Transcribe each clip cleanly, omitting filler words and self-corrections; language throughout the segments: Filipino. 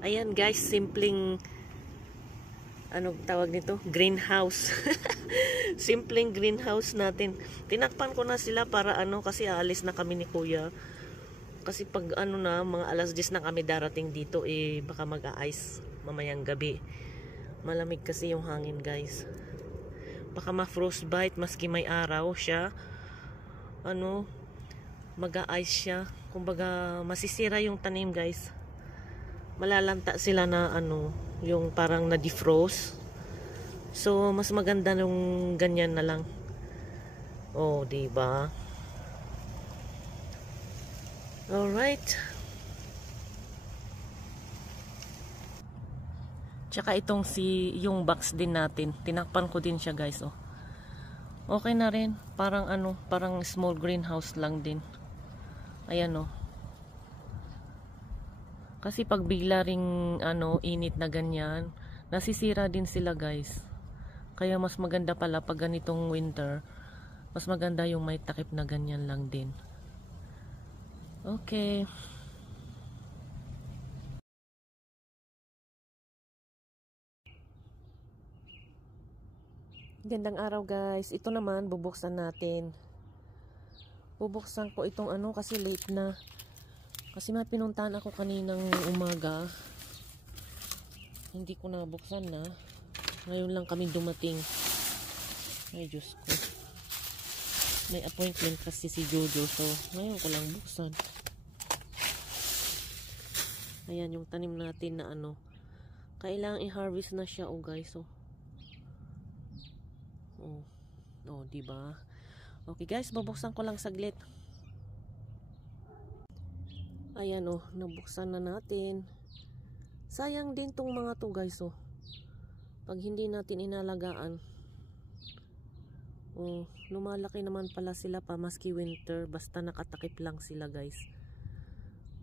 Ayan guys, simpleng ano tawag nito? Greenhouse. Simpleng greenhouse natin. Tinakpan ko na sila para kasi aalis na kami ni Kuya. Kasi pag na, mga alas 10 na kami darating dito, baka mag-a-ice mamayang gabi. Malamig kasi yung hangin guys. Baka ma-frostbite maski may araw siya. Mag-a-ice siya. Kumbaga masisira yung tanim guys. Malalanta sila na yung parang na-defrost. So mas maganda nung ganyan na lang. Oh, di ba? Alright. Tsaka itong yung box din natin. Tinakpan ko din siya guys, oh. Okay na rin. Parang parang small greenhouse lang din. Ayan, oh. Kasi pag bigla ring init na ganyan, nasisira din sila guys. Kaya mas maganda pala pag ganitong winter, mas maganda yung may takip na ganyan lang din. Okay. Gandang araw guys. Ito naman bubuksan natin. Bubuksan ko itong kasi late na. Kasi may pinuntahan ako kaninang umaga. Hindi ko nabuksan na. Ngayon lang kami dumating. Ay Diyos ko. May appointment kasi si Jojo. So ngayon ko lang buksan. Ayan yung tanim natin na kailangang i-harvest na siya guys. Oh, diba? Okay guys, bubuksan ko lang saglit. Ayan nabuksan na natin. Sayang din tong mga to guys pag hindi natin inalagaan. Lumalaki naman pala sila pa maski winter, basta nakatakip lang sila guys.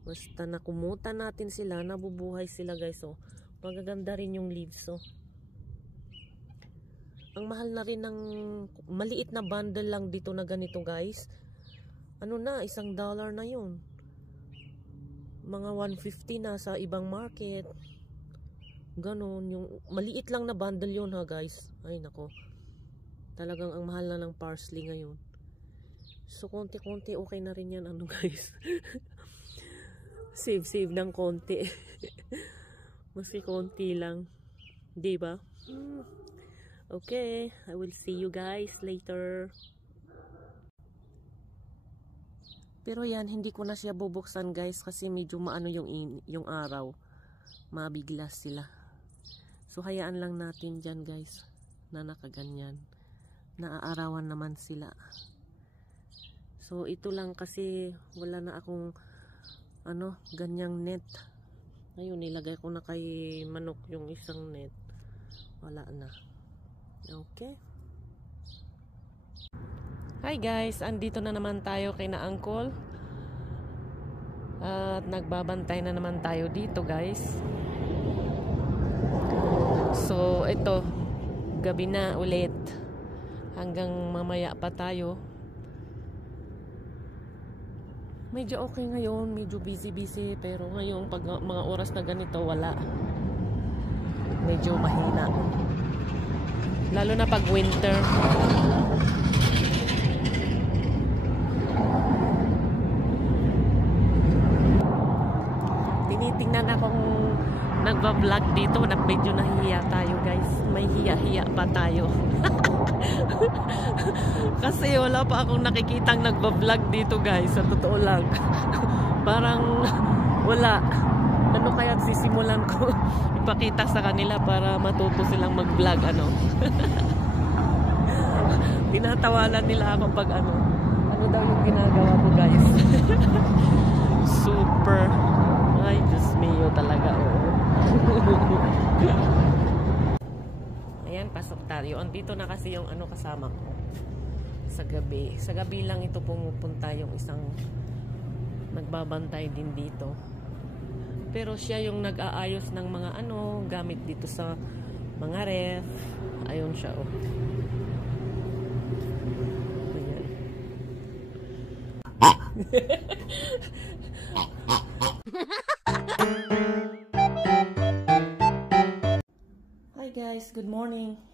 Basta nakumutan natin sila, nabubuhay sila guys. Magaganda rin yung leaves. Ang mahal na rin ng maliit na bundle lang dito na ganito guys. Na, $1 na yun. Mga 150 na sa ibang market. Ganon, yung maliit lang na bundle yun ha guys. Ay nako. Talagang ang mahal na ng parsley ngayon. So konti-konti okay na rin yan guys. Save ng konti. Maski konti lang. Diba? Okay, I will see you guys later. Pero yan, hindi ko na siya bubuksan guys kasi medyo maano yung araw. Mabiglas sila. So hayaan lang natin dyan guys na nakaganyan. Naaarawan naman sila. So ito lang kasi wala na akong ganyang net. Ayun, nilagay ko na kay manok yung isang net. Wala na. Okay. Hi guys, andito na naman tayo kay na Uncle. At nagbabantay na naman tayo dito guys. So ito, gabi na ulit. Hanggang mamaya pa tayo. Medyo okay ngayon, medyo busy pero ngayon pag mga oras na ganito wala. Medyo mahina. Lalo na pag winter. Tinitingnan akong nagba-vlog dito na medyo nahihiya tayo guys. May hiya-hiya pa tayo. Kasi wala pa akong nakikitang nagba-vlog dito guys. Sa totoo lang. Parang wala. Ano kaya sisimulan ko ipakita sa kanila para matuto silang mag-vlog Tinatawanan nila ako pag ano daw yung ginagawa ko guys. Super. Ay, Diyos mio talaga Ayan, pasok tayo. Andito na kasi yung kasama ko sa gabi. Sa gabi lang ito pumupunta yung isang nagbabantay din dito. Pero siya yung nag-aayos ng mga gamit dito sa mga ref. Ayun siya Ayan.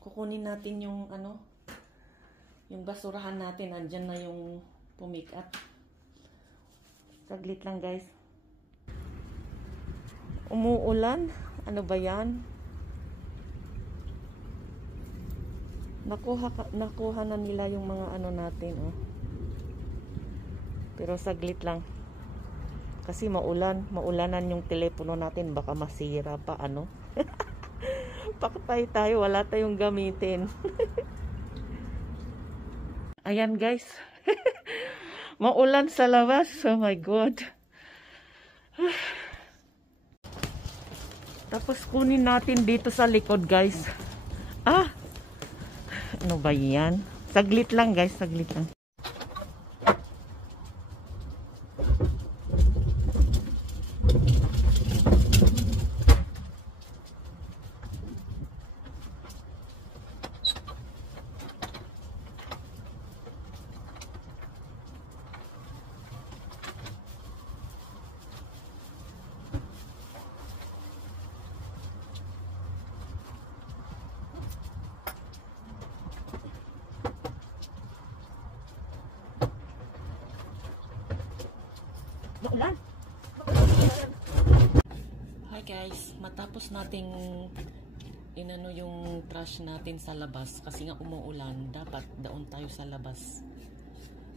kukunin natin yung ano, yung basurahan natin. Andyan na yung pumick up. Saglit lang guys. Umuulan. Ano ba yan? Nakuha na nila yung mga ano natin. Oh. Pero saglit lang. Kasi maulanan yung telepono natin, baka masira pa ano. Pakatay tayo, wala tayong gamitin. Ayan guys. Maulan sa labas. Oh my God. Tapos kunin natin dito sa likod guys. Ano ba yan? Saglit lang guys, saglit lang. Maulan. Hi guys, matapos nating inano yung trash natin sa labas kasi nga umuulan, dapat daon tayo sa labas.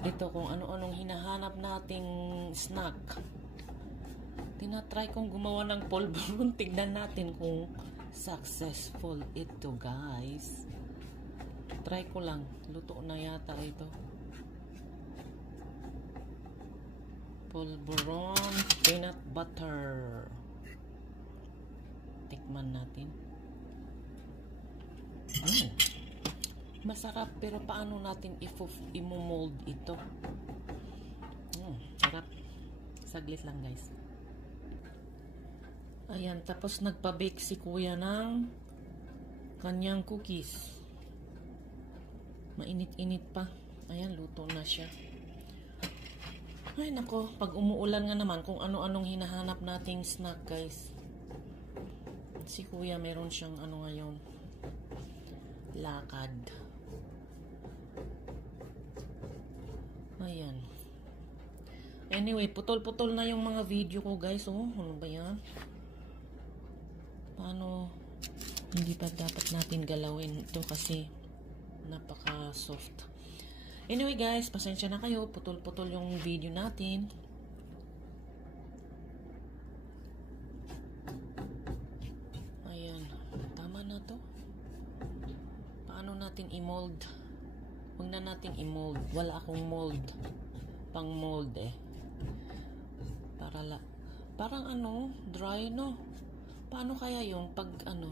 Dito kung ano-anong hinahanap nating snack. Tinatry kong gumawa ng polvoron. Tignan natin kung successful ito guys. Try ko lang, luto na yata ito. Polvoron peanut butter. Tikman natin. Masarap, pero paano natin i-mold ito? Sarap. Saglit lang guys. Ayan, tapos nagpa-bake si kuya ng kanyang cookies. Mainit-init pa. Ayan, luto na siya. Ay nako, pag umuulan nga naman, kung ano-anong hinahanap nating snack guys. Si kuya meron siyang ano ngayon, lakad. Ayan. Anyway, putol-putol na yung mga video ko guys. Oh, ano ba yan? Paano? Hindi pa dapat natin galawin ito kasi napaka soft. Anyway guys, pasensya na kayo, putol-putol yung video natin. Ayan, tama na to. Paano natin i-mold? Huwag na natin i-mold. Wala akong mold. Pang mold eh. Parang ano, dry no? Paano kaya yung pag ano?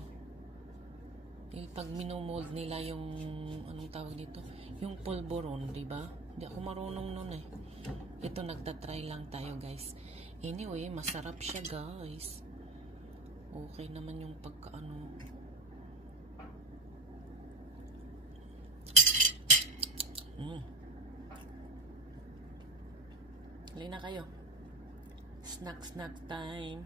Yung pag minomold nila yung anong tawag dito? Yung polvoron, di ba? Hindi ako marunong nun eh. Ito nagtatry lang tayo guys. Anyway, masarap siya guys. Okay naman yung pagkaano. Hali na kayo. Snack time.